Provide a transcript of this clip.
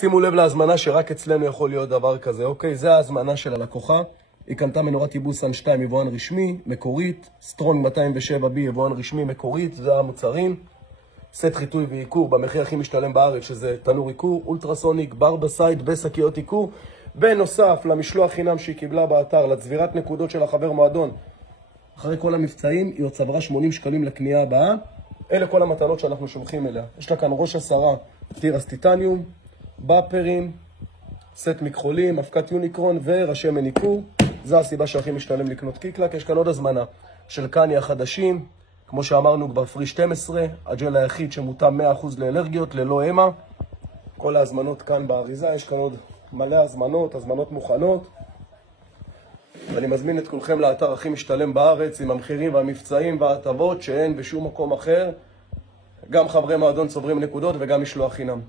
שימו לב להזמנה שרק אצלנו יכול להיות דבר כזה, אוקיי? זה ההזמנה של הלקוחה. היא קנתה מנורת טיבוסן 2 יבואן רשמי, מקורית, סטרונג 207B יבואן רשמי, מקורית, זה המוצרים. סט חיטוי ועיקור במחיר הכי משתלם בארץ, שזה תנור עיקור, אולטרסוניק, ברבסייד בשקיות עיקור. בנוסף למשלוח חינם שהיא קיבלה באתר, לצבירת נקודות של החבר מועדון, אחרי כל המבצעים היא עוד צברה 80 שקלים לקנייה הבאה. אלה כל המתנות שאנחנו שולחים אליה. יש לה כאן ראש השרה, תירס טיטניום, בפרים, סט מכחולים, אבקת יוניקרון וראשי מניקור. זו הסיבה שהכי משתלם לקנות קיקלק. יש כאן עוד הזמנה של קני החדשים, כמו שאמרנו כבר פרי 12, הג'ל היחיד שמותאם 100% לאלרגיות, ללא אמה. כל ההזמנות כאן באריזה, יש כאן עוד מלא הזמנות מוכנות. ואני מזמין את כולכם לאתר הכי משתלם בארץ, עם המחירים והמבצעים וההטבות שאין בשום מקום אחר. גם חברי מועדון צוברים נקודות וגם משלוח חינם.